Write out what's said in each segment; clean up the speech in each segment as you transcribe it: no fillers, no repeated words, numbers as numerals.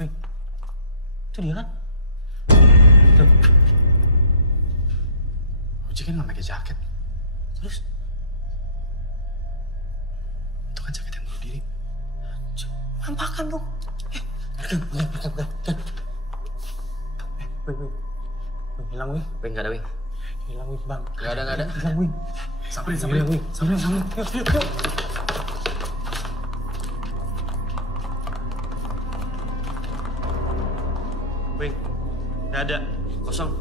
Wing, itu dia kan? Tuh. Oji kan nggak pakai jaket. Terus? Itu kan jaket yang bunuh diri. Mampakan dong. Bukan. Wing. Hilang, Wing. Wing, nggak ada, Wing. Hilang, Wing, Bang. Nggak ada. Hilang, Wing. Samperin. Wing. Yuk. Wing, nggak ada. Kosong.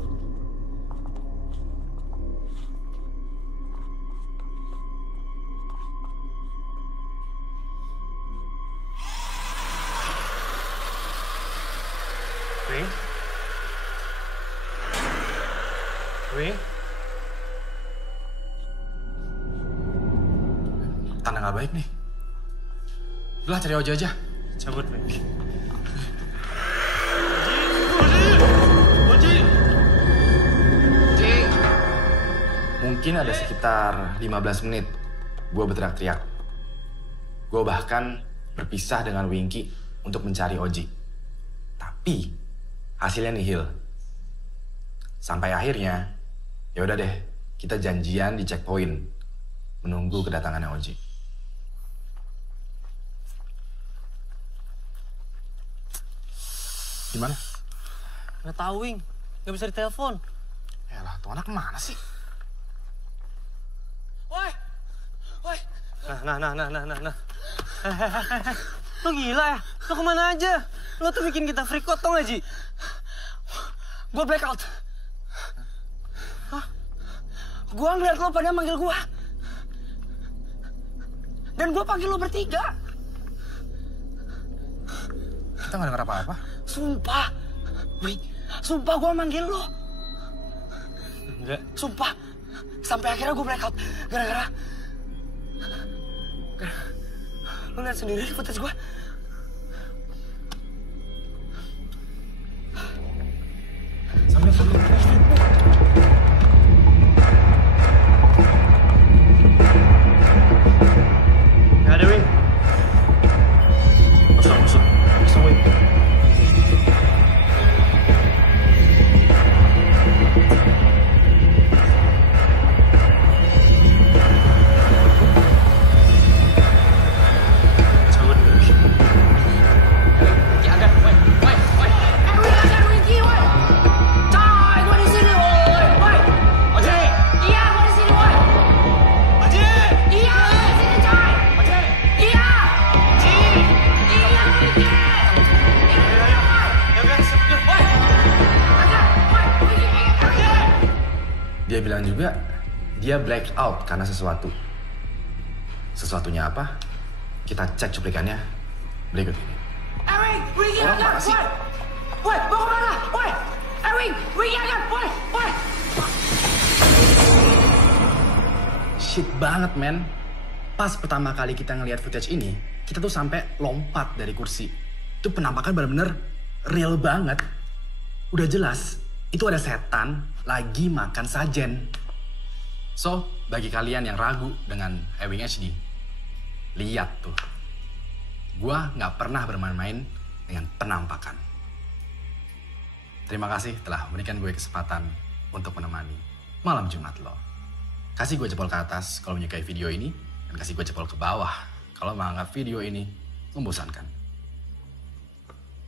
Wing. Tanda nggak baik nih. Udah cari Oji aja. Cabut, Wing. Oji! Mungkin ada sekitar 15 menit gue berteriak-teriak. Gue bahkan berpisah dengan Winky untuk mencari Oji. Tapi hasilnya nihil. Sampai akhirnya, ya udah deh, kita janjian di checkpoint menunggu kedatangannya Oji. Gimana? Nggak tahu, Wing. Nggak bisa ditelepon. Yalah, tuh anak kemana sih? Woi! Nah. Lo gila ya? Lo kemana aja? Lo tuh bikin kita freak out, tau gak, Ji? Gue blackout. Hah? Gue ngeliat lo pada manggil gue. Dan gue panggil lo bertiga. Kita nggak denger apa-apa. Sumpah. Wih, sumpah gue manggil lo. Enggak. Sumpah. Sampai akhirnya gue blackout. Gara-gara... Lo lihat sendiri footage gue. Sambil. Nggak ada, Wing. Kosong, Wing. Dia bilang juga, dia black out karena sesuatu. Sesuatunya apa? Kita cek cuplikannya berikut ini. Wing, Orang mana sih? Woi, mau kemana? Woi, Wing, jangan, woi. Shit banget, men. Pas pertama kali kita ngelihat footage ini, kita tuh sampai lompat dari kursi. Itu penampakan benar-benar real banget. Udah jelas, itu ada setan lagi makan sajen. So, bagi kalian yang ragu dengan Ewing HD, lihat tuh. Gua nggak pernah bermain-main dengan penampakan. Terima kasih telah memberikan gue kesempatan untuk menemani malam Jumat lo. Kasih gue jempol ke atas kalau menyukai video ini, dan kasih gue jempol ke bawah kalau menganggap video ini membosankan.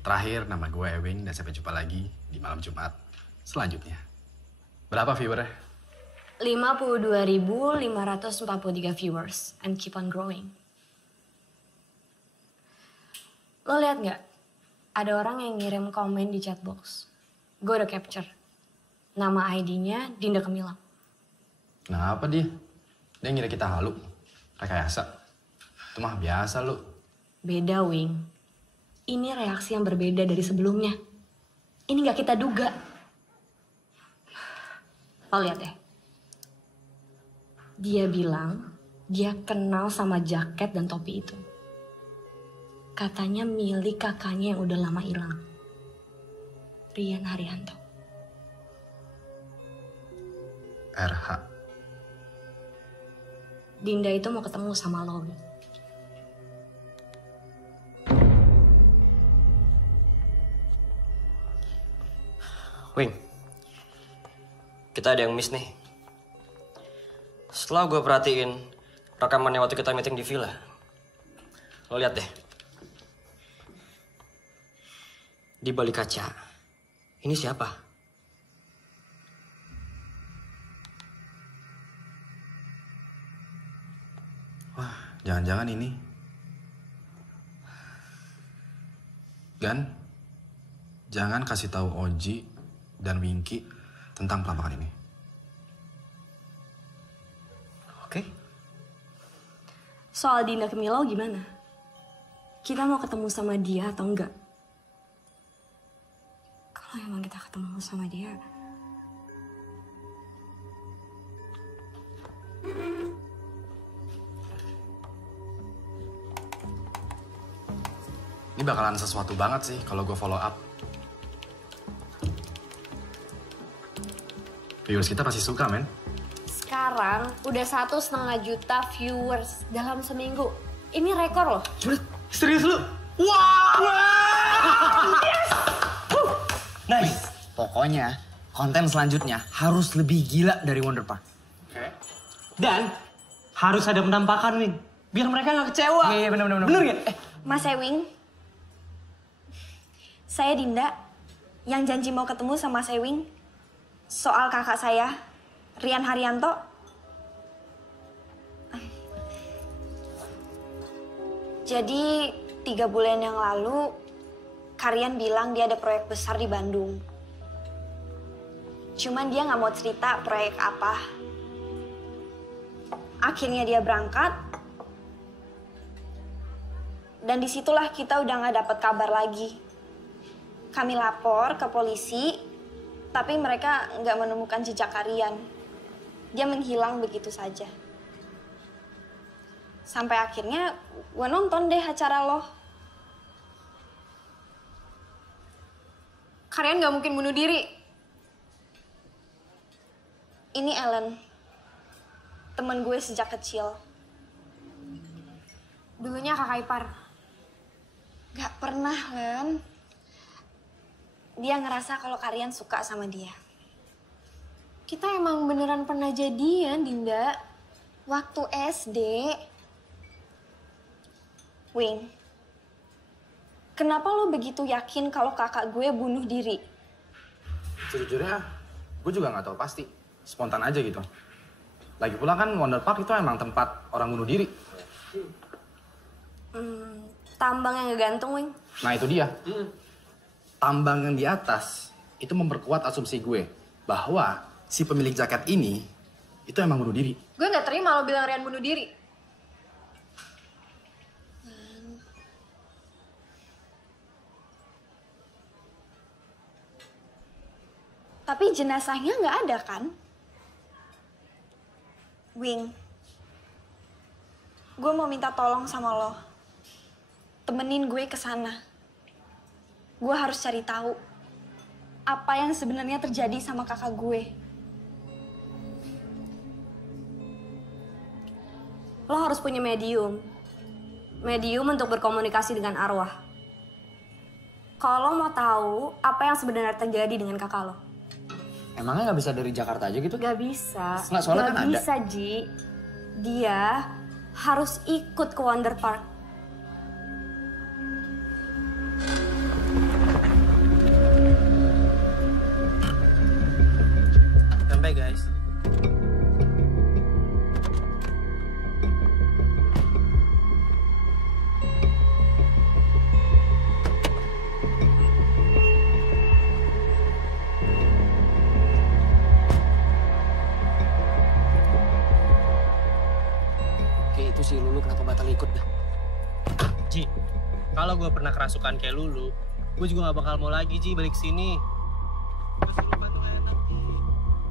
Terakhir, nama gue Ewing dan sampai jumpa lagi di malam Jumat selanjutnya. Berapa viewernya? 52.543 viewers and keep on growing. Lo lihat nggak? Ada orang yang ngirim komen di chat box. Gue udah capture. Nama ID-nya Dinda Kemilang. Kenapa dia? Dia ngira kita halu, rekayasa. Itu mah biasa lu. Beda, Wing. Ini reaksi yang berbeda dari sebelumnya. Ini nggak kita duga. Lo lihat deh. Dia bilang dia kenal sama jaket dan topi itu. Katanya milik kakaknya yang udah lama hilang. Rian Haryanto. RH. Dinda itu mau ketemu sama lo, Wing. Wing, kita ada yang miss nih. Setelah gue perhatiin rekamannya waktu kita meeting di villa, lo lihat deh. Di balik kaca, ini siapa? Wah, jangan-jangan ini. Gan, jangan kasih tahu Oji dan Winky tentang penampakan ini. Oke. Soal Dinda ke Milau gimana? Kita mau ketemu sama dia atau enggak? Kalau emang kita ketemu sama dia... Ini bakalan sesuatu banget sih kalau gue follow up. Viewers kita pasti suka, men. Sekarang udah 1,5 juta viewers dalam seminggu. Ini rekor loh. Serius lu? Wow! Yes! Nice. Pokoknya konten selanjutnya harus lebih gila dari Wonder Park. Dan harus ada penampakan, Wing. Biar mereka nggak kecewa. Iya, bener. Bener nggak? Mas Ewing, saya Dinda yang janji mau ketemu sama Mas Ewing soal kakak saya, Rian Haryanto. Jadi 3 bulan yang lalu, Karian bilang dia ada proyek besar di Bandung. Cuman dia nggak mau cerita proyek apa. Akhirnya dia berangkat. Dan disitulah kita udah nggak dapat kabar lagi. Kami lapor ke polisi, tapi mereka nggak menemukan jejak Karian. Dia menghilang begitu saja. Sampai akhirnya gue nonton deh acara lo. Karian nggak mungkin bunuh diri. Ini Ellen, temen gue sejak kecil. Dulunya kakak ipar. Gak pernah, Len. Dia ngerasa kalau Karian suka sama dia. Kita emang beneran pernah jadian, Dinda. Waktu SD. Wing, kenapa lo begitu yakin kalau kakak gue bunuh diri? Sejujurnya, gue juga nggak tahu pasti. Spontan aja gitu. Lagi pula kan Wonder Park itu emang tempat orang bunuh diri. Tambang yang ngegantung, Wing. Nah itu dia. Tambang yang di atas itu memperkuat asumsi gue bahwa si pemilik jaket ini itu emang bunuh diri. Gue nggak terima lo bilang Rian bunuh diri. Tapi jenazahnya nggak ada kan? Wing, gue mau minta tolong sama lo. Temenin gue ke sana. Gue harus cari tahu apa yang sebenarnya terjadi sama kakak gue. Lo harus punya medium. Medium untuk berkomunikasi dengan arwah. Kalau lo mau tahu apa yang sebenarnya terjadi dengan kakak lo. Emangnya nggak bisa dari Jakarta aja gitu? Gak bisa. Nggak, soalnya kan ada. Gak bisa, Ji. Dia harus ikut ke Wonder Park. Sampai guys. Si Lulu kenapa batal ikut dah? Ji, kalau gue pernah kerasukan kayak Lulu, gue juga gak bakal mau lagi Ji balik sini. Gue suruh bantu kayak nanti,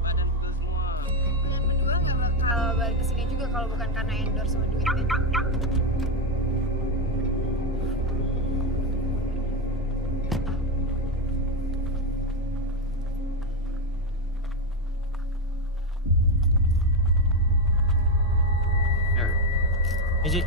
badan gue semua. Kalian berdua gak bakal balik ke sini juga kalau bukan karena endorse sama duit, Ben. Ji.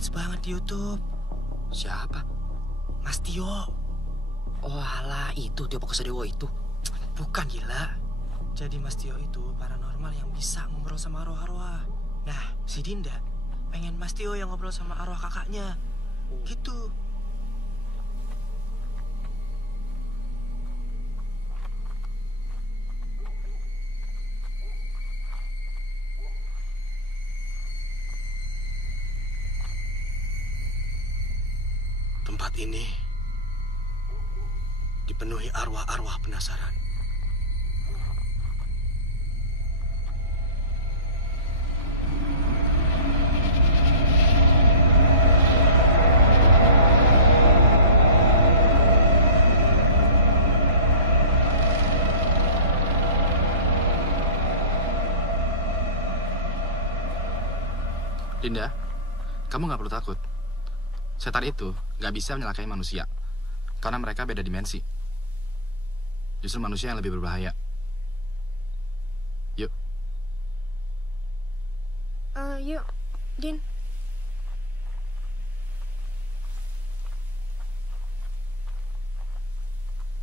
hits banget di YouTube. Siapa? Mas Tio. Oh alah, itu Tio Pakusadewo itu. Bukan, gila. Jadi Mas Tio itu paranormal yang bisa ngobrol sama arwah-arwah. Nah, si Dinda pengen Mas Tio yang ngobrol sama arwah kakaknya. Gitu. Tempat ini dipenuhi arwah-arwah penasaran. Dinda, kamu nggak perlu takut. Setan itu nggak bisa menyelakai manusia, karena mereka beda dimensi. Justru manusia yang lebih berbahaya. Yuk. Yuk, Din.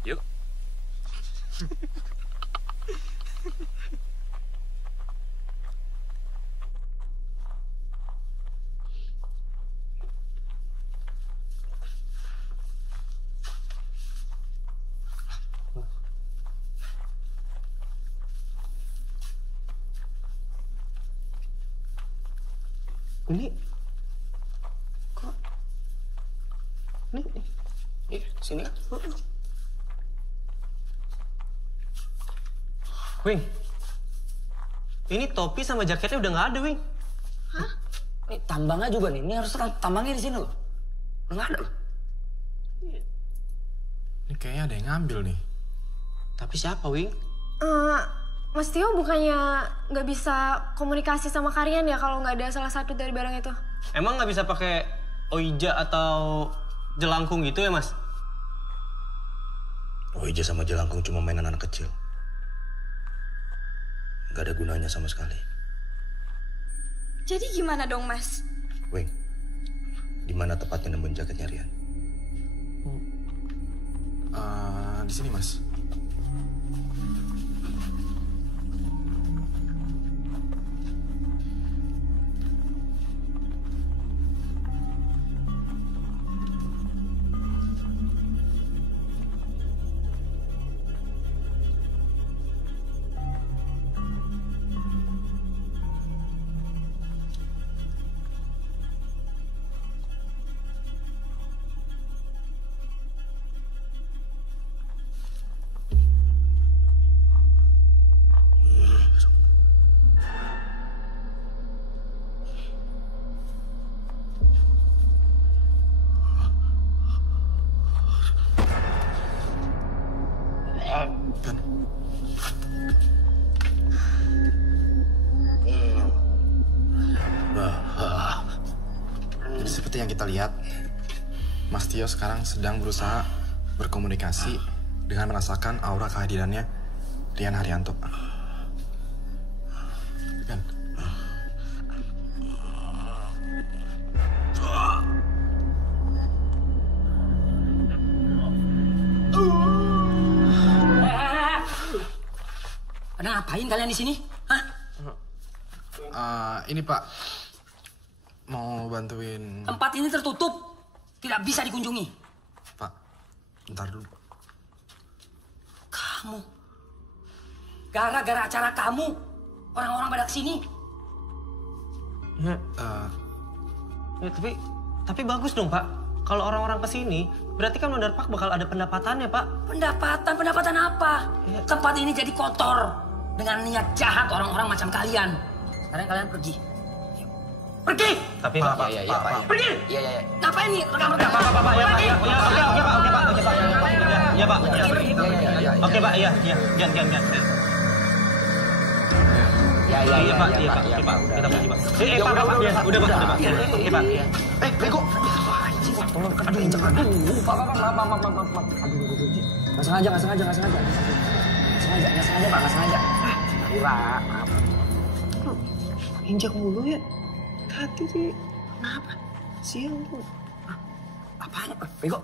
Yuk. Ini kok ini Sini. Wing, ini topi sama jaketnya udah nggak ada, Wing. Nih tambangnya juga nih, ini harus tambangnya di sini loh. Udah nggak ada loh. Ini kayaknya ada yang ngambil nih. Tapi siapa, Wing? Mas Tio bukannya nggak bisa komunikasi sama Karian ya kalau nggak ada salah satu dari barang itu? Emang nggak bisa pakai oija atau jelangkung gitu ya, Mas? Oija sama jelangkung cuma mainan anak kecil. Gak ada gunanya sama sekali. Jadi gimana dong, Mas? Wing, di mana tepatnya nemuin jaketnya Rian? Di sini, Mas. Jadi seperti yang kita lihat, Mas Tio sekarang sedang berusaha berkomunikasi dengan merasakan aura kehadirannya Rian Haryanto. Kan? Ada ngapain kalian di sini? Hah? Ini Pak, mau bantuin Tempat ini tertutup, tidak bisa dikunjungi. Pak. Bentar dulu. Kamu, gara-gara acara kamu, orang-orang pada kesini. Ya, tapi bagus dong, Pak. Kalau orang-orang kesini, berarti kan Wonder Park bakal ada pendapatannya, Pak. Pendapatan apa? Iya. Tempat ini jadi kotor dengan niat jahat orang-orang macam kalian. Sekarang kalian pergi. Pergi! Tapi Pak, Pergi! Iya. Ngapain nih? Rekam-rekam. Pak, ya, Pak, ya, oke, Pak. Ya, Pak. Oke, Pak, iya. Jangan. Iya, Pak. Kita pergi, Pak. Pak, biasa. Udah, Pak. Oke, Pak. Bego. Tolong, aduh, jangan. Pak, maaf. Aduh. Nggak sengaja, Pak. Nggak sengaja. Maaf. Injak mulu ya. Hati sih. Kenapa? Sial tuh. Apaan? Bego.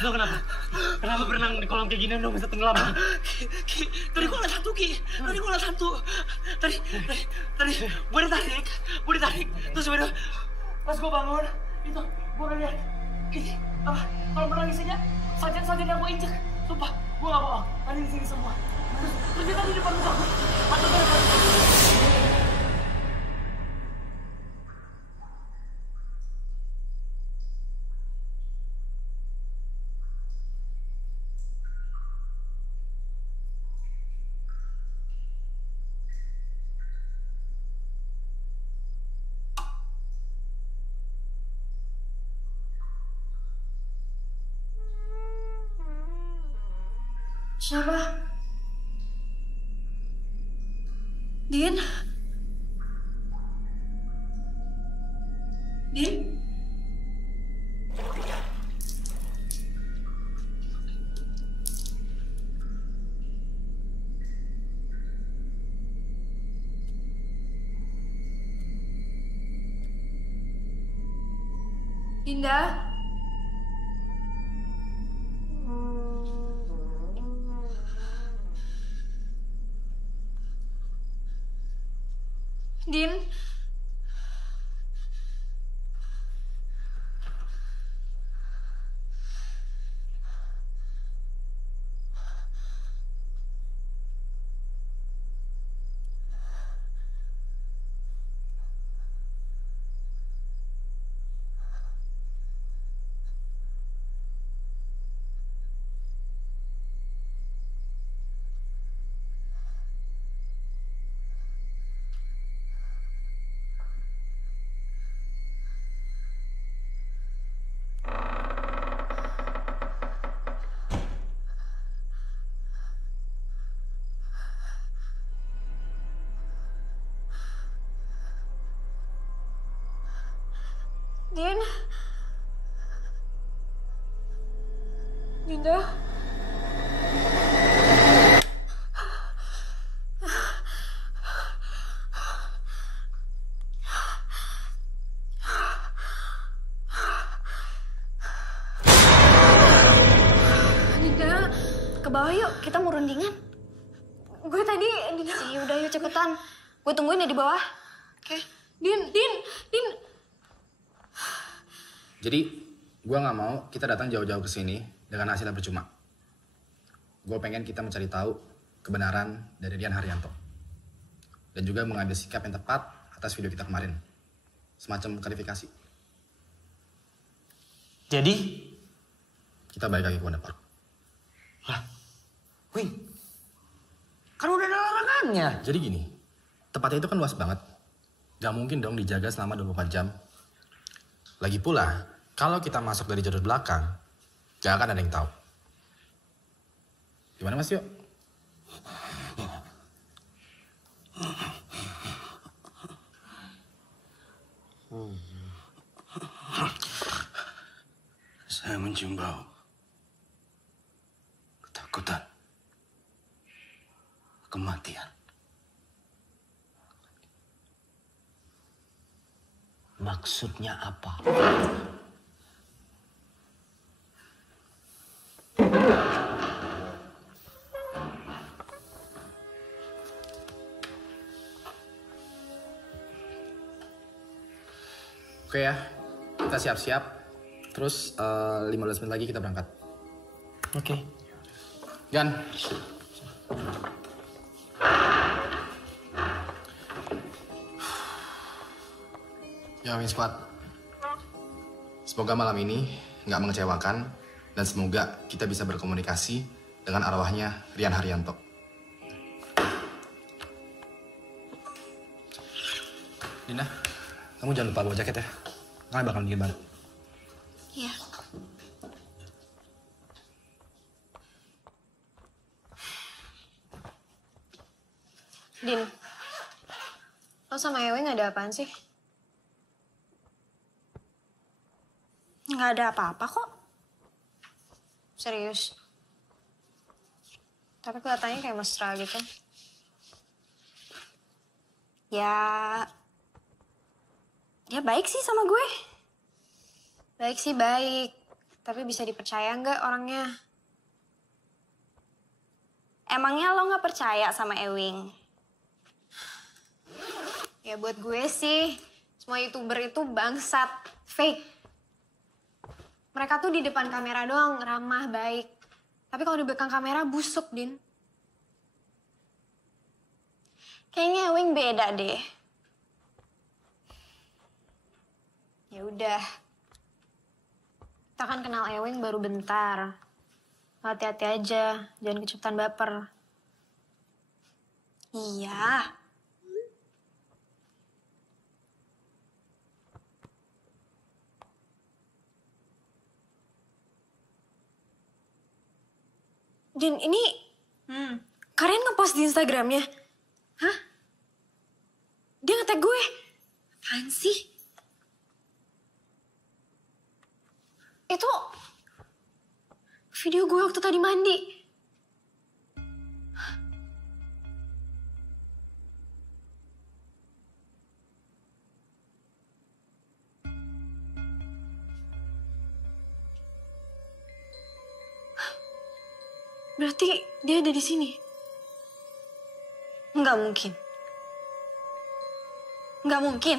Lo kenapa? Kenapa berenang di kolam kayak gini lo bisa tenggelam? Tadi gua ngeliat hantu, Ki. Tadi gua ngeliat hantu. Tadi gua ditarik. Terus udah pas gua bangun, itu gua udah lihat. Ih, apa? Kalau menangis saja, sajen yang gua injek. Sumpah, gua gak bohong. Tadi di sini semua. Terus dia tadi di depan gua. Hantu di depan gua. Siapa? Din? Din? Dinda? Din? Din? Dinda? Dinda, ke bawah yuk, kita mau rundingan. Gue tadi, Dinda. Udah yuk cepetan. Gue tungguin ya di bawah. Oke. Din. Jadi, gue nggak mau kita datang jauh-jauh ke sini dengan hasil yang percuma. Gue pengen kita mencari tahu kebenaran dari Rian Haryanto. Dan juga mengambil sikap yang tepat atas video kita kemarin. Semacam klarifikasi. Jadi? Kita balik lagi ke Wanda Park. Lah, Wing, kan udah ada larangannya. Jadi gini, tempatnya itu kan luas banget. Gak mungkin dong dijaga selama 24 jam. Lagi pula, kalau kita masuk dari jalur belakang, gak akan ada yang tahu. Gimana Mas Yo? Saya mencium bau ketakutan. kematian. Maksudnya apa? Oke ya, kita siap-siap. Terus 15 menit lagi kita berangkat. Oke. Gan. Ya, Wing Squad. Semoga malam ini nggak mengecewakan dan semoga kita bisa berkomunikasi dengan arwahnya Rian Haryanto. Dina, kamu jangan lupa bawa jaket ya. Kalian bakal dingin banget. Iya. Din, lo sama Ewing ada apaan sih? Nggak ada apa-apa kok. Serius. Tapi kelihatannya kayak mesra gitu. Ya baik sih sama gue. Baik sih baik. Tapi bisa dipercaya nggak orangnya? Emangnya lo nggak percaya sama Ewing? Ya buat gue sih, semua YouTuber itu bangsat, fake. Mereka tuh di depan kamera doang ramah, baik. Tapi kalau di belakang kamera busuk, Din. Kayaknya Ewing beda deh. Ya udah. Kita kan kenal Ewing baru bentar. Hati-hati aja, jangan kecepatan baper. Iya. Din, ini kalian ngepost di Instagramnya? Hah? Dia nge-tag gue? Apaan sih? Itu video gue waktu tadi mandi. Berarti dia ada di sini? Nggak mungkin. Nggak mungkin.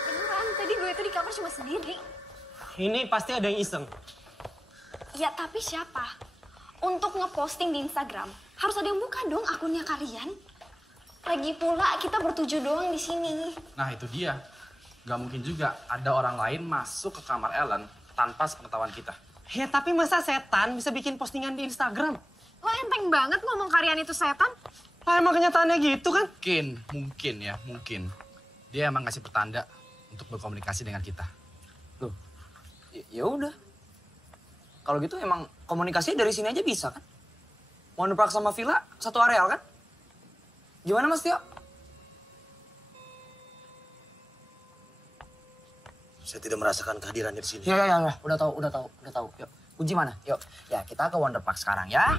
Beneran, tadi gue itu di kamar cuma sendiri. Ini pasti ada yang iseng. Ya, tapi siapa? Untuk ngeposting di Instagram, harus ada yang buka dong akunnya kalian. Lagi pula kita bertujuh doang di sini. Nah, itu dia. Gak mungkin juga ada orang lain masuk ke kamar Ellen tanpa sepengetahuan kita. Ya tapi masa setan bisa bikin postingan di Instagram? Lo enteng banget ngomong kalian itu setan. Ah, emang kenyataannya gitu kan? Mungkin. Dia emang ngasih pertanda untuk berkomunikasi dengan kita. Loh, ya udah. Kalau gitu emang komunikasinya dari sini aja bisa kan? Wonderpark sama Villa satu areal kan? Gimana Mas Tio? Saya tidak merasakan kehadirannya di sini. Ya. Udah tahu. Yuk, kunci mana? Yuk, ya kita ke Wonderpark sekarang ya.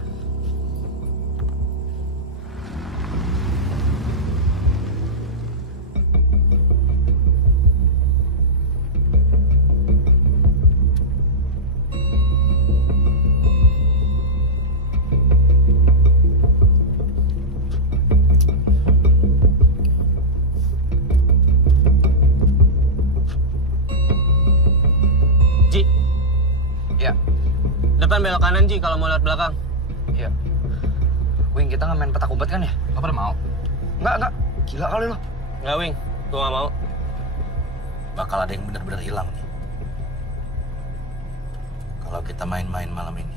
Depan belok kanan, Ji, kalau mau lewat belakang. Iya. Wing, kita nggak main petak umpet kan ya? Lo pada mau? Enggak. Gila kali lo. Nggak, Wing. Gue nggak mau. Bakal ada yang benar-benar hilang nih. Kalau kita main-main malam ini.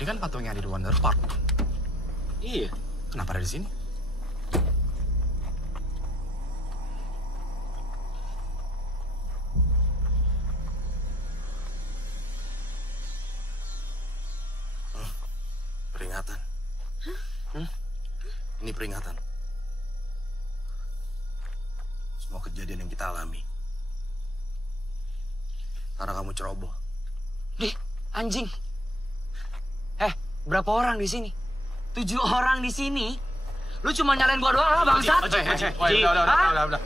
Ini kan patung yang ada di Wonder Park. Iya. Kenapa ada di sini? Peringatan. Ini peringatan. Semua kejadian yang kita alami. Karena kamu ceroboh. Dih, anjing. Berapa orang di sini? 7 orang di sini. Lu cuma nyalain gua doang, bangsat. Udah.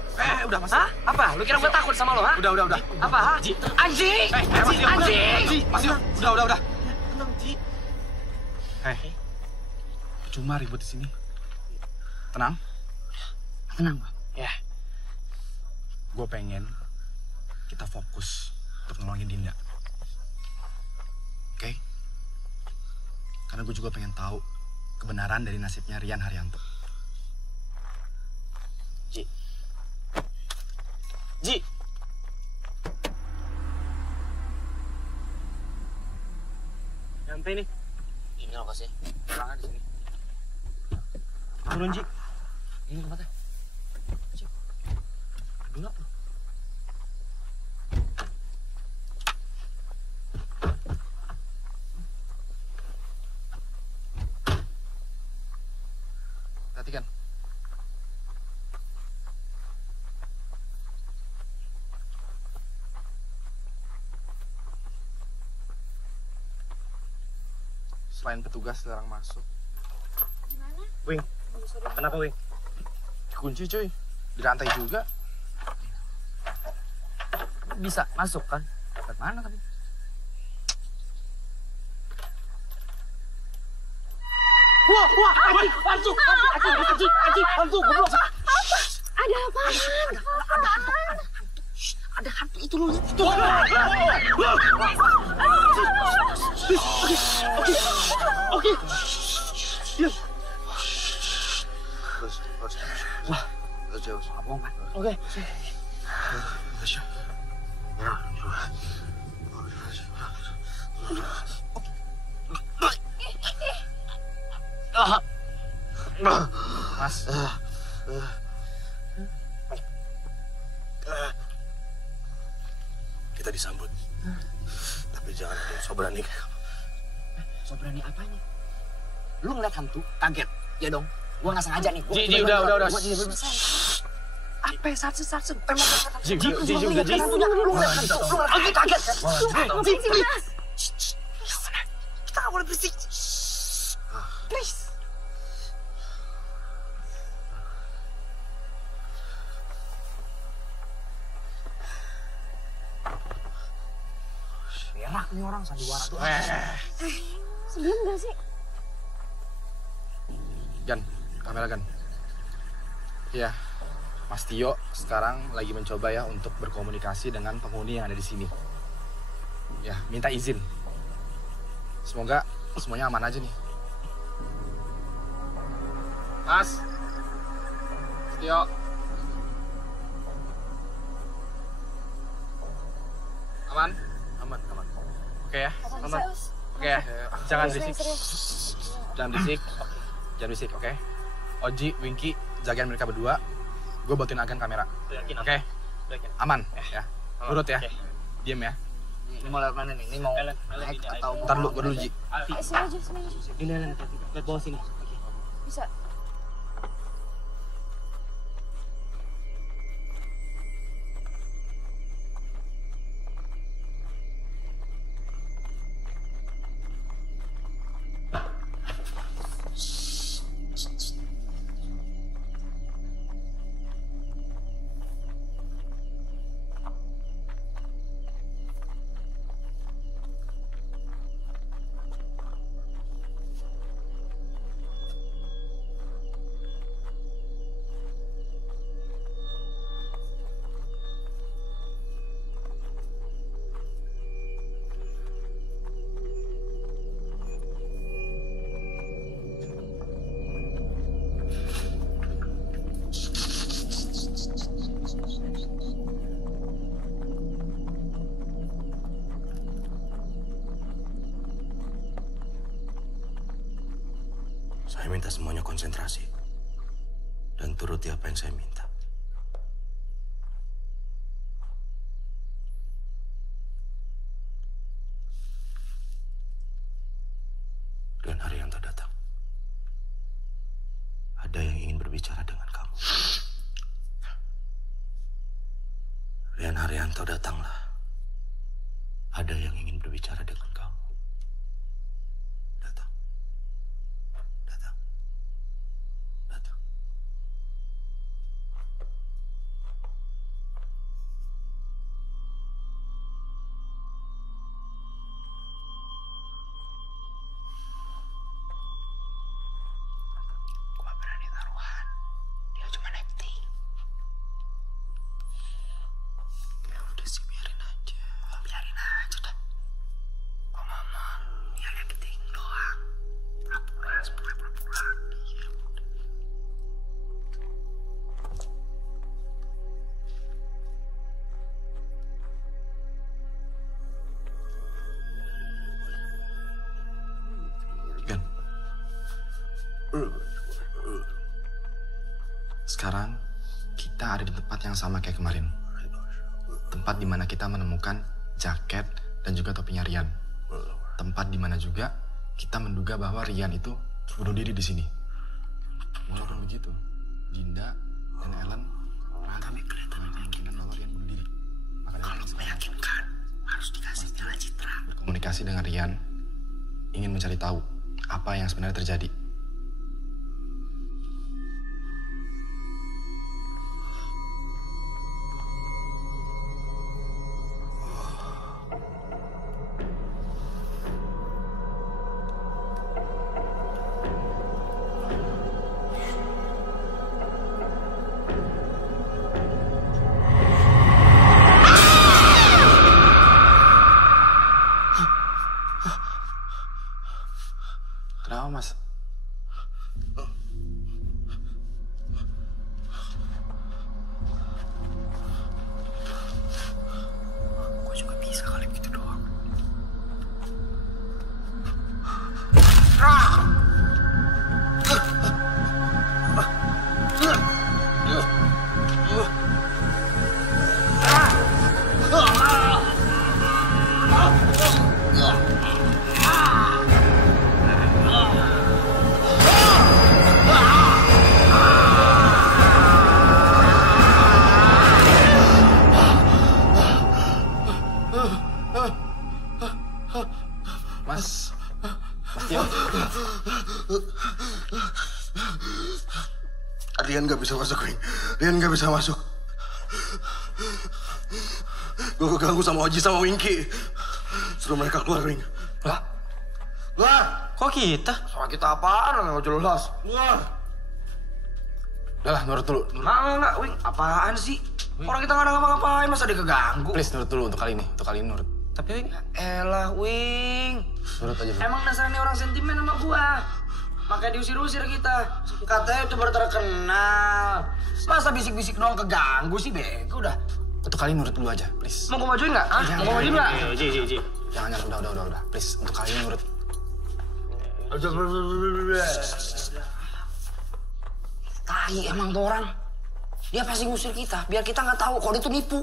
Udah, Mas. Hah? Apa? Lu kira gua takut sama lu, ha? Udah. Apa, ha? Anjing! Anjing! Mas, udah. Tenang, Ji. Cuma ribut di sini. Tenang. Tenang, Bang. Ya. Gue pengen kita fokus untuk nolongin Dinda. Oke? Karena gue juga pengen tahu kebenaran dari nasibnya Rian Haryanto. Ji. Nyampe nih. Ini lokasi. Orangnya di sini. Turun, Ji. Ini tempatnya. Gelap. Perhatikan. Selain petugas dilarang masuk. Wing. Kenapa, Wing? Dikunci cuy. Di rantai juga. Bisa masuk kan? Ke mana tapi? Anjing, hantu, goblok. Ada apaan? Ada hantu itu lu. Oke. Terus. Oke. Mas. Kita disambut. Tapi jangan ada yang so berani kayak kamu. So berani apanya? Lu ngeliat hantu, kaget. Ya dong. Gua nggak sengaja nih. Ji, udah. Gua jadi apa ya, sarsen. Ji, Lu ngeliat hantu. Aku kaget. Kita nggak boleh berisik. Please. Berak nih orang, sandiwara tuh. Sebelum gak sih? Gan, kamera Gan. Iya, Mas Tio sekarang lagi mencoba ya untuk berkomunikasi dengan penghuni yang ada di sini. Ya, minta izin. Semoga semuanya aman aja nih. Mas Tio. Aman? Aman. Oke ya? Aman. Oke ya? Jangan berisik. Serius. Jangan berisik, oke? Oji, Winky, jagain mereka berdua. Gue bantuin Agan kamera. Yakin, Oke? Yakin. Aman ya? Nurut ya? Oke. Diem ya? Ini mau lewat mana nih? Ini mau naik atau Ntar gue dulu, Ji. Sini aja. Ini, lihat bawah sini. Bisa. Saya minta semuanya konsentrasi. Dan turuti apa yang saya minta. Rian Haryanto datang. Ada yang ingin berbicara dengan kamu. Rian Haryanto datanglah. Ada yang ingin berbicara dengan kamu. Datang. Datang. Datang. Gua berani taruhan. Dia cuma acting. Ya udah sih, biarin aja. Biarin aja dah. Gua ngomong, dia acting doang. Pura-pura, semua pura-pura. Ya udah. Kan? Sekarang kita ada di tempat yang sama kayak kemarin. Tempat di mana kita menemukan jaket dan juga topinya Rian. Tempat di mana juga kita menduga bahwa Rian itu bunuh diri di sini. Walaupun begitu, Dinda dan Ellen kami kelihatan meyakinkan bahwa Rian bunuh diri. Kalau meyakinkan, harus dikasih jalan citra. Berkomunikasi dengan Rian, ingin mencari tahu apa yang sebenarnya terjadi. Kenapa, Mas? Gue juga bisa kali begitu doang. Mas Tio. Rian gak bisa masuk, Wing. Rian gak bisa masuk. Gue keganggu sama Oji sama Winky. Suruh mereka keluar, Wing. Lah, Keluar! Kok kita? Soal kita apaan? Gak jelas. Keluar! udah lah, nurut dulu. Enggak, Wing. Apaan sih? Orang kita nggak ada ngapa-ngapain, masa dia keganggu? Please, nurut dulu untuk kali ini. Untuk kali ini nurut. Tapi Wing, Elah, Wing. Nurut aja dulu. Emang dasarnya orang sentimen sama gua. Makanya diusir-usir kita. Katanya itu baru terkenal. Masa bisik-bisik doang keganggu sih, bego dah. Untuk kali ini nurut dulu aja, please. Mau gua majuin nggak? Hah? Mau gua majuin nggak? Ji. Jangan, udah. Please, untuk kali ini nurut. Tai emang tuh orang. Dia pasti ngusir kita, biar kita nggak tahu kalau dia tuh nipu.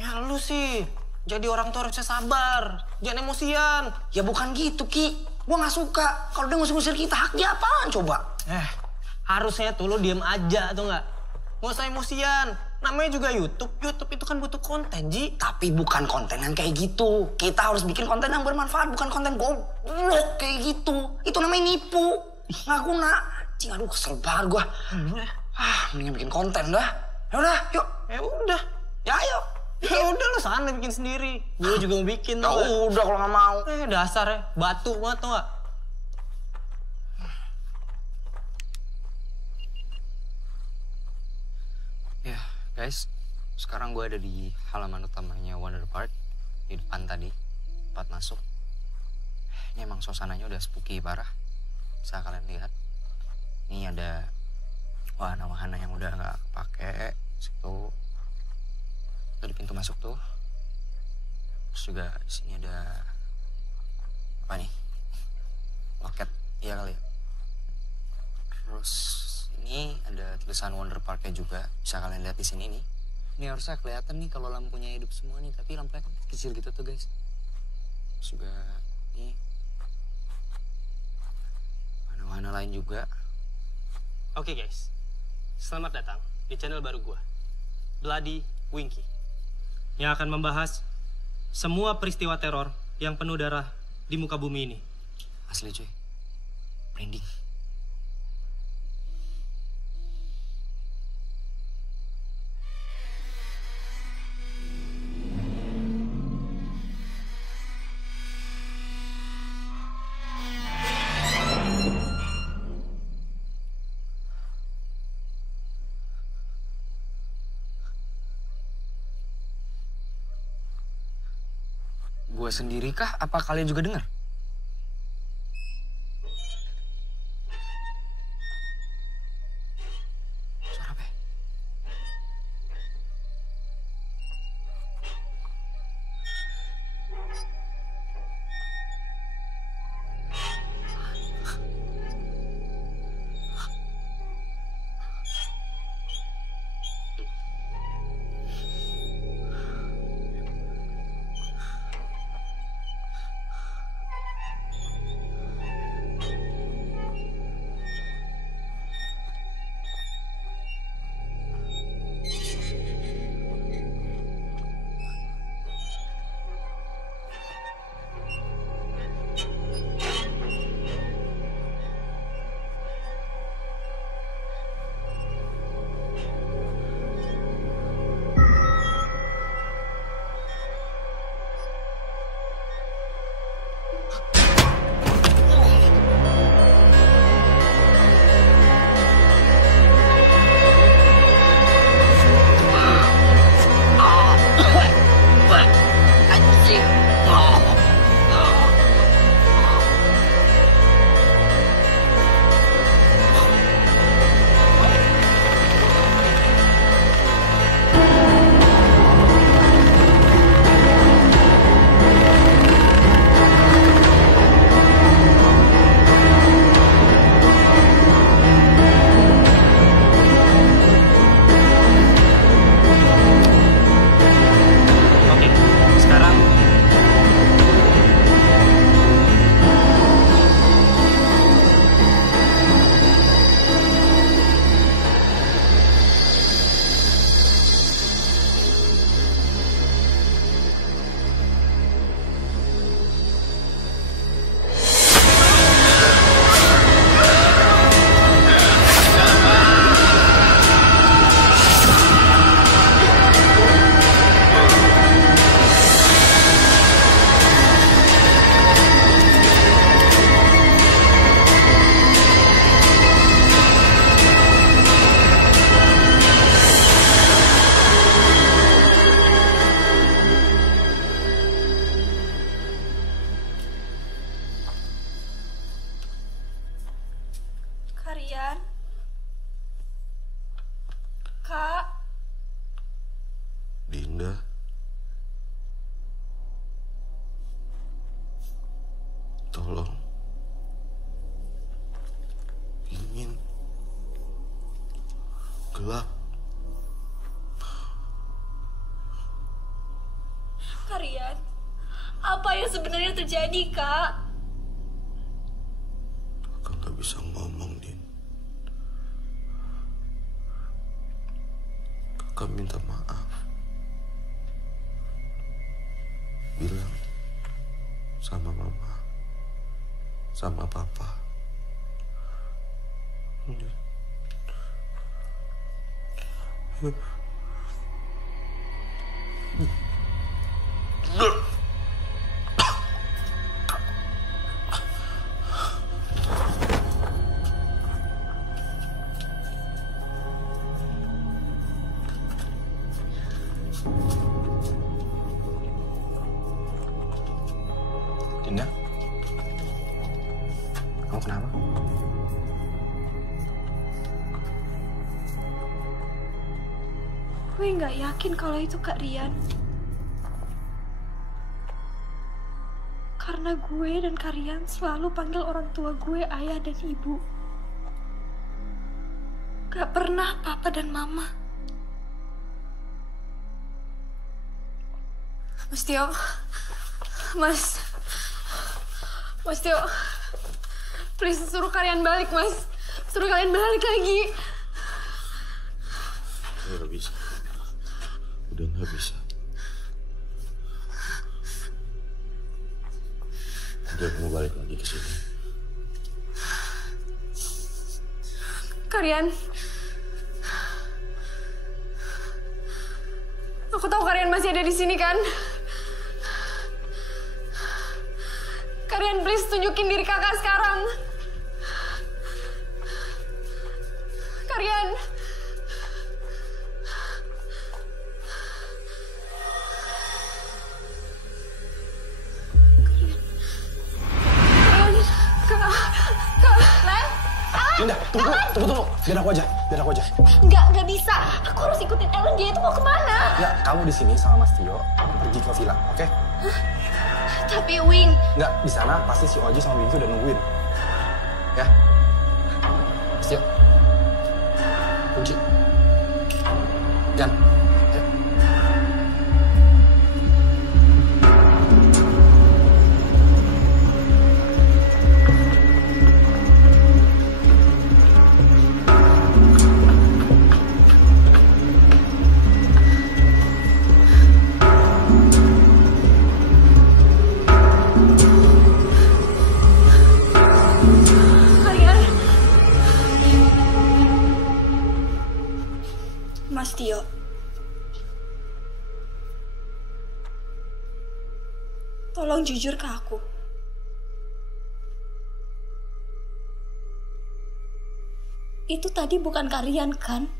Ya lu sih, jadi orang tuh harusnya sabar, jangan emosian. Ya bukan gitu, Ki. Gua nggak suka kalau dia ngusir-ngusir kita. Hak dia apaan coba? Harusnya tuh lu diem aja tuh nggak usah emosian. Namanya juga YouTube itu kan butuh konten, Ji. Tapi bukan konten yang kayak gitu. Kita harus bikin konten yang bermanfaat, bukan konten goblok kayak gitu. Itu namanya nipu. Nggak guna. Cing, aduh kesel banget gua. Mendingan bikin konten dah. Ya udah, yuk. Ya udah. Ya ayo. Ya udah lu sana bikin sendiri. Gue juga mau bikin Ya tau nggak? udah kalau nggak mau. Dasar ya, batu banget tau nggak? Ya, guys, sekarang gue ada di halaman utamanya Wonder Park, di depan tadi, tempat masuk. Ini emang suasananya udah spooky parah, bisa kalian lihat. Ini ada wahana-wahana yang udah nggak kepake, situ. Itu di pintu masuk tuh. Terus juga di sini ada apa nih? Loket, iya kali ya. Terus ini ada tulisan Wonder Park-nya juga, bisa kalian lihat di sini nih. Ini harusnya kelihatan nih kalau lampunya hidup semua nih, tapi lampunya kan kecil gitu tuh guys. Terus juga nih warna-warna lain juga. Oke guys, selamat datang di channel baru gua, Bloody Winky, yang akan membahas semua peristiwa teror yang penuh darah di muka bumi ini. Asli cuy, merinding. Gue sendiri kah? Apa kalian juga dengar? Suara apa ya? Rian? Kak? Dinda. Tolong. Dingin. Gelap. Kak Rian, apa yang sebenarnya terjadi, Kak? Kakak gak bisa ngomong, Din. Kakak minta maaf. Bilang sama mama, sama papa. Dinda? Kamu kenapa? Gue nggak yakin kalau itu Kak Rian. Karena gue dan Kak Rian selalu panggil orang tua gue ayah dan ibu. Gak pernah papa dan mama. Mas Tio. Mas Tio. Please, suruh kalian balik, Mas. Suruh kalian balik lagi. Nggak bisa. Udah nggak bisa. Udah mau balik lagi ke sini. Kalian. Aku tahu kalian masih ada di sini kan? Kalian please tunjukin diri kakak sekarang. Kalian. Linda, tunggu. Biar aku aja. Nggak bisa. Aku harus ikutin Ellen, dia itu mau kemana? Ya, kamu di sini sama Mas Tio pergi ke villa, oke? Tapi Wing. Nggak, di sana pasti si Oji sama Winky udah nungguin. Ya, Mas Tio. Kunci. Jan. Ya. Mas Tio. Tolong jujur ke aku. Itu tadi bukan kalian kan?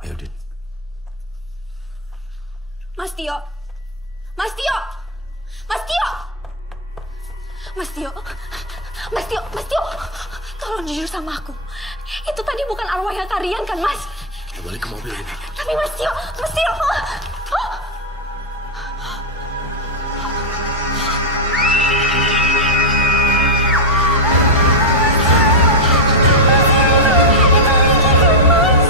Ayo, Din. Mas Tio. Tolong jujur sama aku. Itu tadi bukan arwahnya kalian kan, Mas? Kita balik ke mobil ini. Tapi Mas Tio. Mas Tio, kita harus balik, Mas.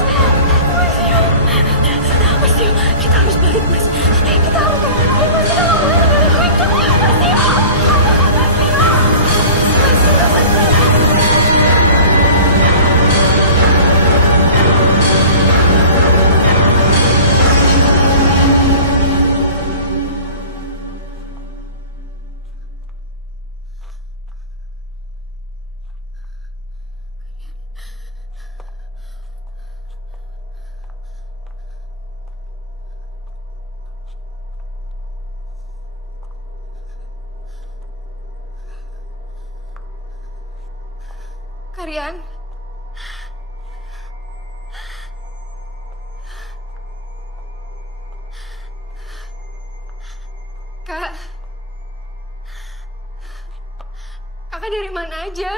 Kita harus balik, Mas. Kita nggak boleh balik ke Mas Tio. Kalian. Kak. Kakak dari mana aja?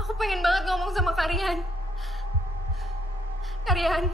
Aku pengen banget ngomong sama kalian. Kalian.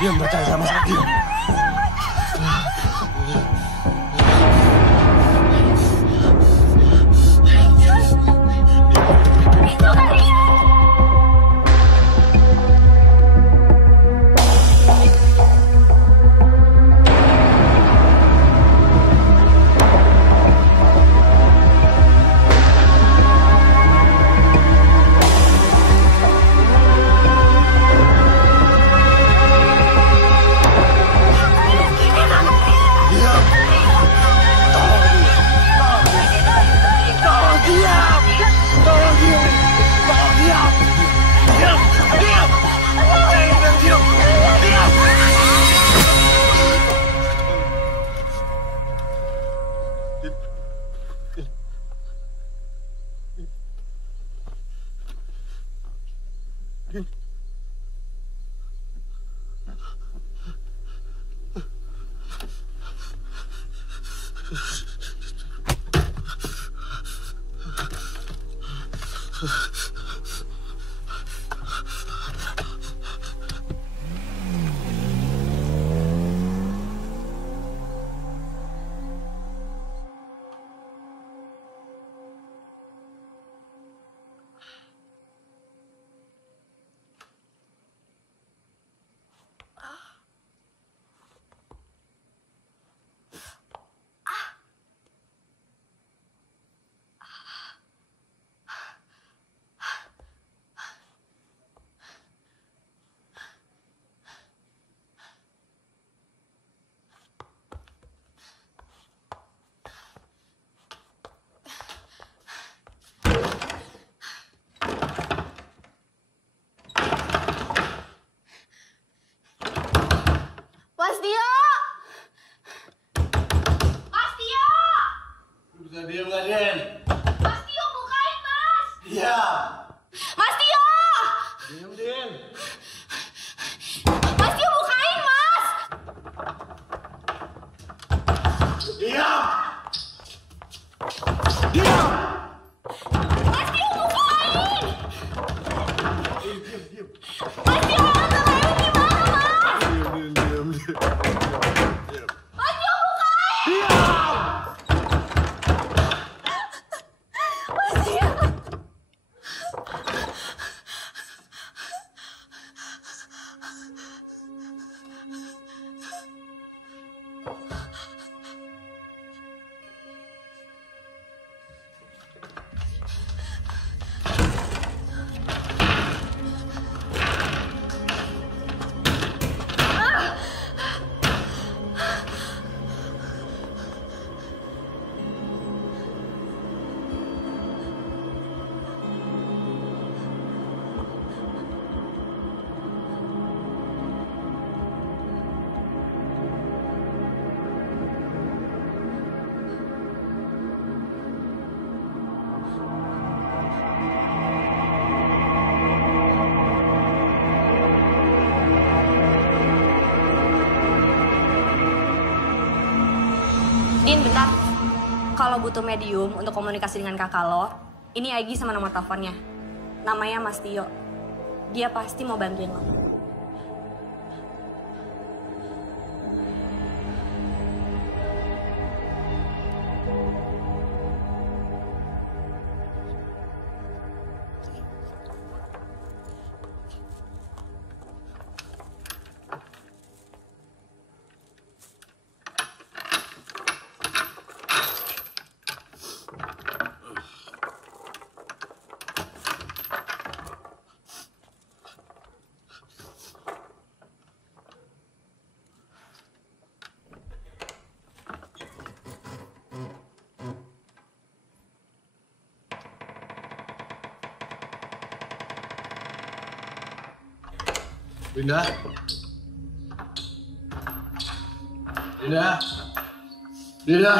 Diam, percaya sama saya, diam. Mas Tio! Mas Tio! Bisa diem gak, Den? Mas Tio, bukain, Mas! Iya. Mas Tio! Diem, Den. Mas Tio, bukain, Mas! Diam! Diam! Mas Tio, bukain! Diam. Mas Tio, tante Layu gimana, Mas? Diam. Mas Tio, bukain! Diam! Mas Tio! Din, bentar. Kalau butuh medium untuk komunikasi dengan kakak lo, ini Agi sama nomor teleponnya. Namanya Mas Tio. Dia pasti mau bantuin lo. Dinda. Dinda. Dinda.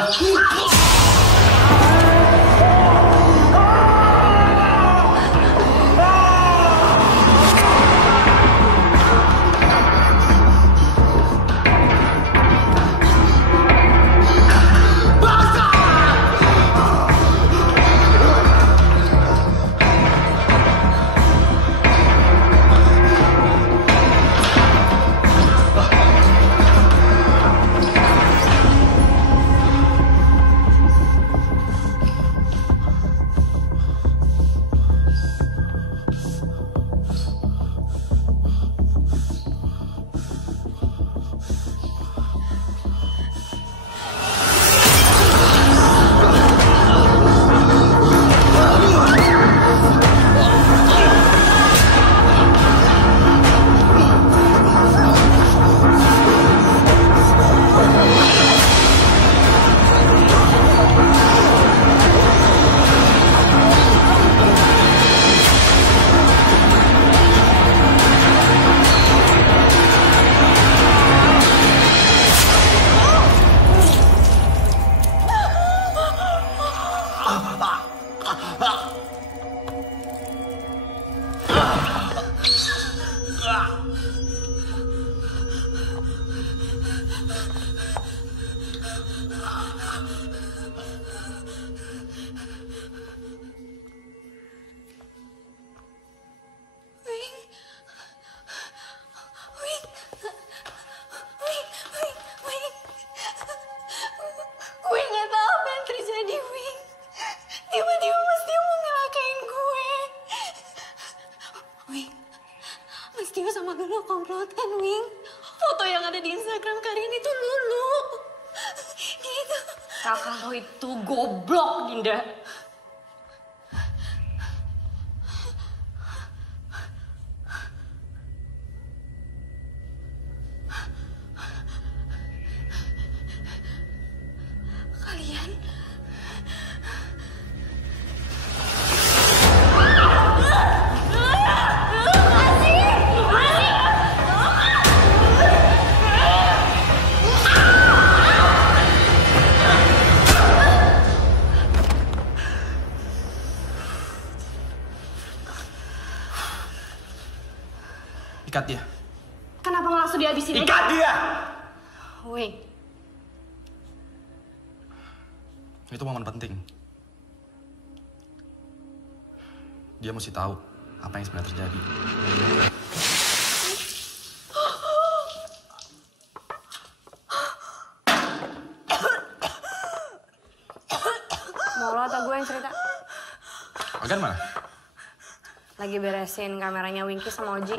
kan, Wing? Foto yang ada di Instagram Karian itu Lulu. Gitu. Kakak lo itu goblok, Dinda. Kalian... Ikat dia. Kenapa nggak langsung dihabisin aja? Ikat dia! Wing, Itu momen penting. Dia mesti tahu apa yang sebenarnya terjadi. mau lo atau gue yang cerita? Agan mana? Lagi beresin kameranya Winky sama Oji.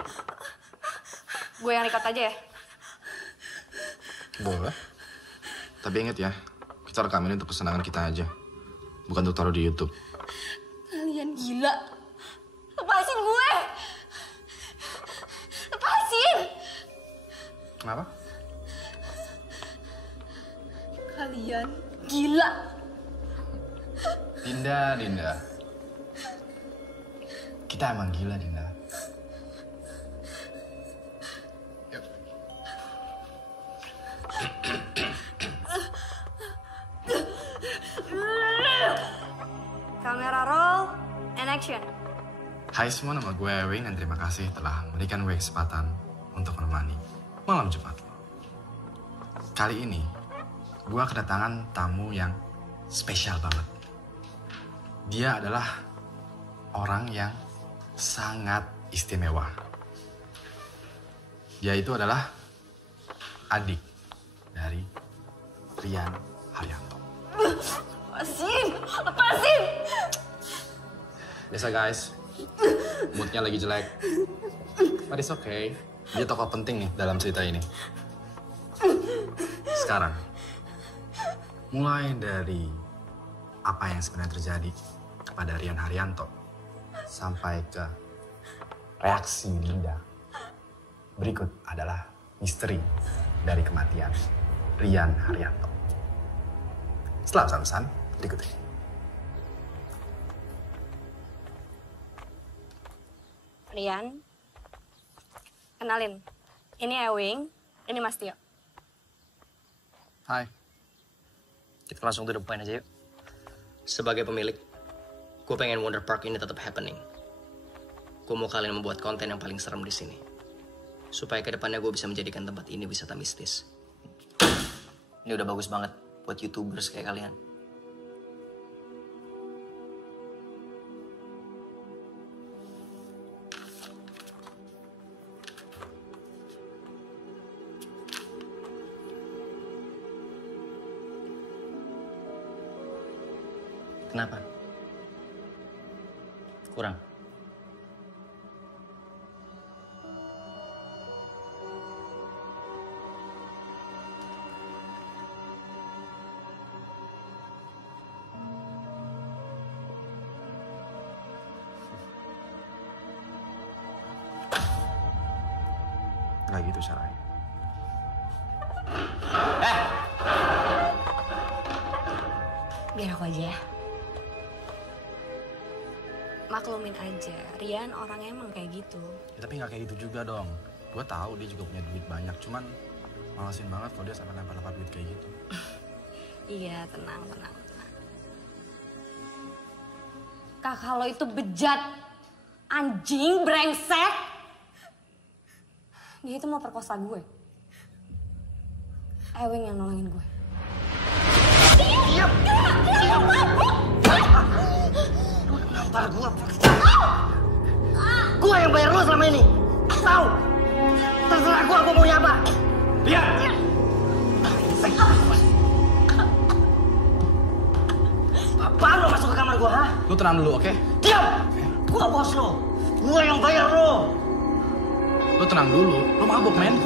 Gue yang record aja ya? Boleh. Tapi inget ya, kita rekamin untuk kesenangan kita aja. Bukan untuk taruh di YouTube. Kalian gila. Lepasin gue. Lepasin. Kenapa? Kalian gila. Dinda. Kita emang gila, Dinda. Yuk. Kamera roll and action. Hai semua, nama gue Wing dan terima kasih telah memberikan gue kesempatan untuk menemani malam Jumat lo. Kali ini, gue kedatangan tamu yang spesial banget. Dia adalah orang yang sangat istimewa. Dia itu adalah adik dari Rian Haryanto. Lepasin. Biasa guys, moodnya lagi jelek. But it's okay. Dia tokoh penting nih dalam cerita ini. Sekarang, mulai dari apa yang sebenarnya terjadi kepada Rian Haryanto sampai ke reaksi Dinda. Berikut adalah misteri dari kematian Rian Haryanto. Setelah pesan-pesan berikut ini. Rian, kenalin. Ini Ewing, ini Mas Tio. Hai. Kita langsung to the point aja yuk. Sebagai pemilik, gue pengen Wonder Park ini tetap happening. Gue mau kalian membuat konten yang paling serem di sini. Supaya kedepannya gue bisa menjadikan tempat ini wisata mistis. Ini udah bagus banget buat YouTubers kayak kalian. Kenapa? Kurang? Nggak gitu caranya. Biar aku aja ya. Maklumin aja, Rian orangnya emang kayak gitu. Ya, tapi nggak kayak gitu juga dong. Gue tahu dia juga punya duit banyak, cuman malesin banget kalau dia sampai lempar-lempar duit kayak gitu. Iya, tenang. Kakak lo itu bejat, anjing, brengsek. Dia itu mau perkosa gue. Ewing yang nolongin gue. Ntar gue yang bayar lo selama ini. Tahu? Terserah gue maunya apa. Lihat. Apaan lo masuk ke kamar gue, ha? Lu tenang dulu, oke? Diam! Gue bos lo. Gue yang bayar lo. Lu Lo tenang dulu, lo mabuk men.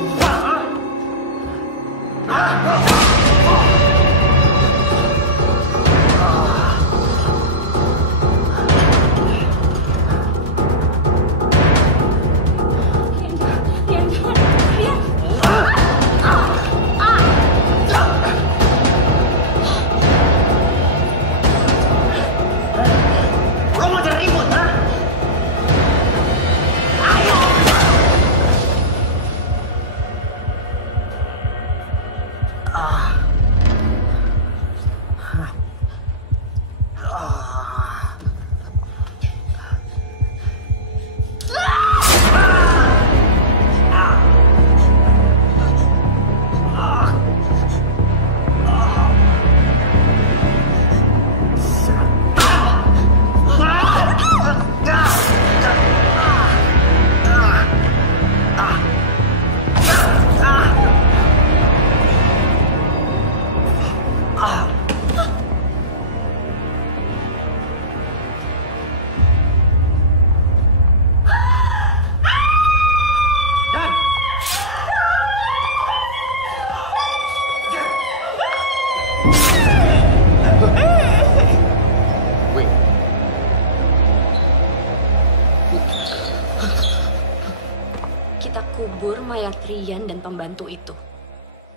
Kita kubur mayat Rian dan pembantu itu.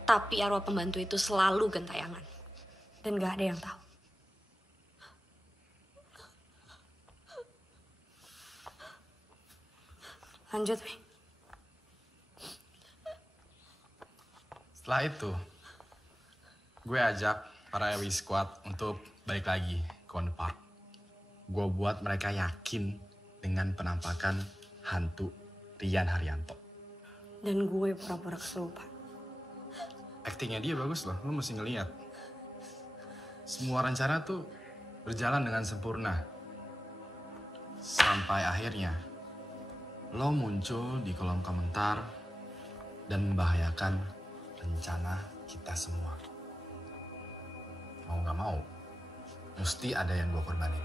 Tapi arwah pembantu itu selalu gentayangan. Dan gak ada yang tahu. Lanjut, Wing. Setelah itu, gue ajak para EWI Squad untuk balik lagi ke Wonder Park. Gue buat mereka yakin dengan penampakan hantu Rian Haryanto. Dan gue pura-pura kesurupan. Aktingnya dia bagus loh, lo mesti ngeliat. Semua rencana tuh berjalan dengan sempurna. Sampai akhirnya, lo muncul di kolom komentar dan membahayakan rencana kita semua. Mau gak mau, mesti ada yang gue korbanin.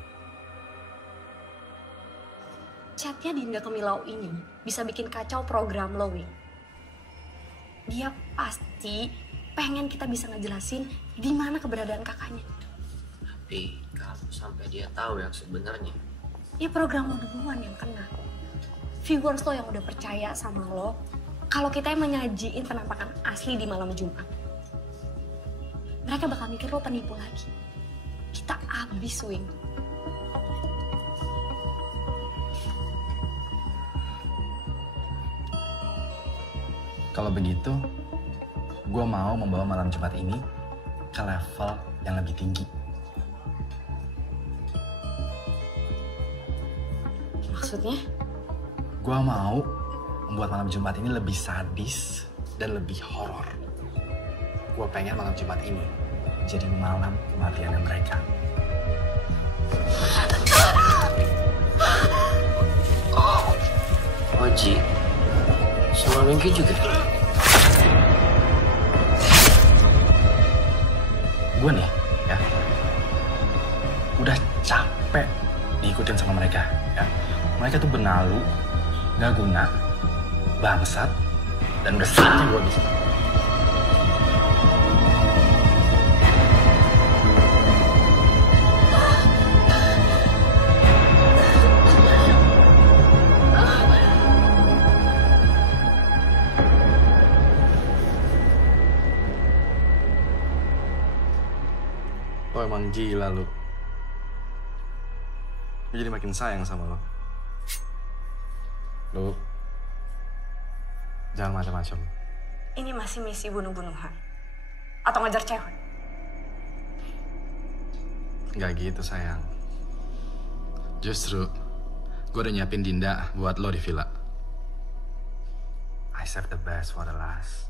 Chatnya Dinda ke Milau ini bisa bikin kacau program lo, Wing. Dia pasti pengen kita bisa ngejelasin di mana keberadaan kakaknya. Tapi kalau sampai dia tahu yang sebenarnya, Ya program lo duluan yang kena. Viewers lo yang udah percaya sama lo, kalau kita yang menyajiin penampakan asli di malam Jumat. Mereka bakal mikir lo penipu lagi. Kita abis, Wing. Kalau begitu, gue mau membawa malam Jumat ini ke level yang lebih tinggi. Maksudnya? Gue mau membuat malam Jumat ini lebih sadis dan lebih horor. Gue pengen malam Jumat ini jadi malam kematiannya mereka. Oji, sama Winky juga. Gue nih, ya, udah capek diikutin sama mereka, ya. Mereka tuh benalu, gak guna, bangsat, dan udah saatnya gue bisa. Lo emang gila lu. Gue jadi makin sayang sama lo. Lu jangan macam-macam. Ini masih misi bunuh-bunuhan? Atau ngejar cewek? Nggak gitu sayang. Justru gue udah nyiapin Dinda buat lo di villa. I save the best for the last.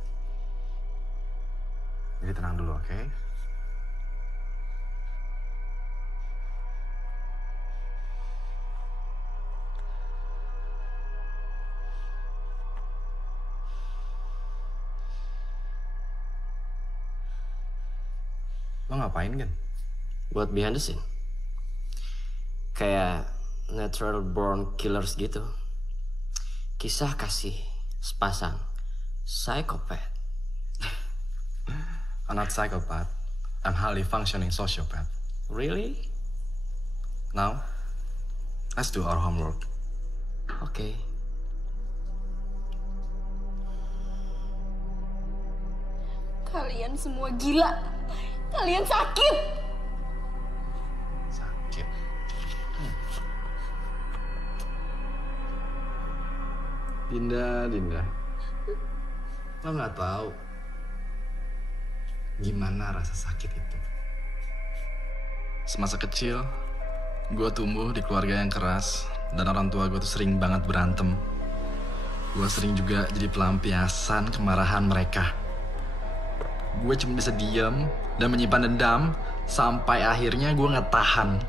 Jadi tenang dulu, oke? Lo ngapain kan? Buat behind the scene. Kayak natural born killers gitu. Kisah kasih Sepasang psikopat. I'm not psychopath. I'm highly functioning sociopath. Really? Now, let's do our homework. Oke. Kalian semua gila. Kalian sakit. Sakit. Dinda. Lo nggak tahu gimana rasa sakit itu. Semasa kecil, gue tumbuh di keluarga yang keras dan orang tua gue tuh sering banget berantem. Gue sering juga jadi pelampiasan kemarahan mereka. Gue cuma bisa diam dan menyimpan dendam sampai akhirnya gue nggak tahan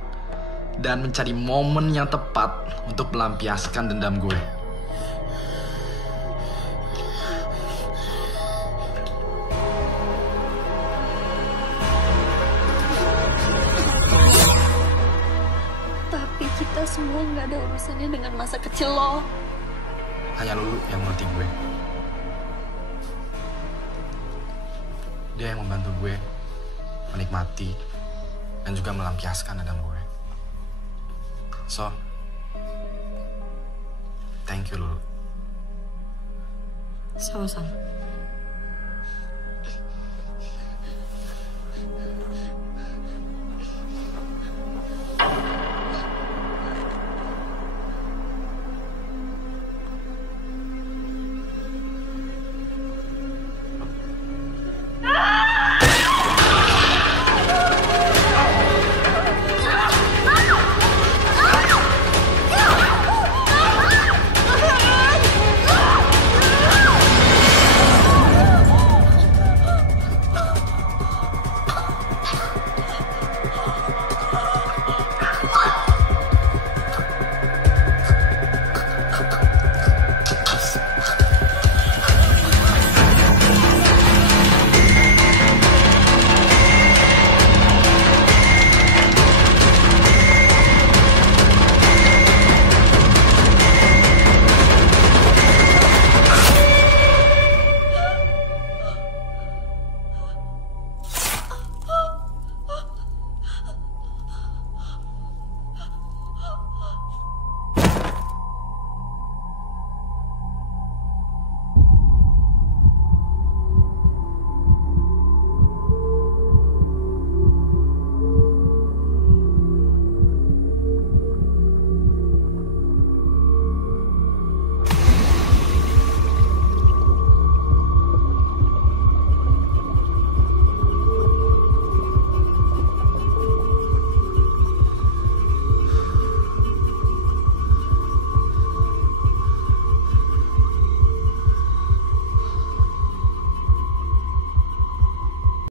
dan mencari momen yang tepat untuk melampiaskan dendam gue. Tapi kita semua nggak ada urusannya dengan masa kecil lo. Hanya Lulu yang mengerti gue. Dia yang membantu gue menikmati dan juga melampiaskan dendam gue. So, thank you Lulu. Sama-sama.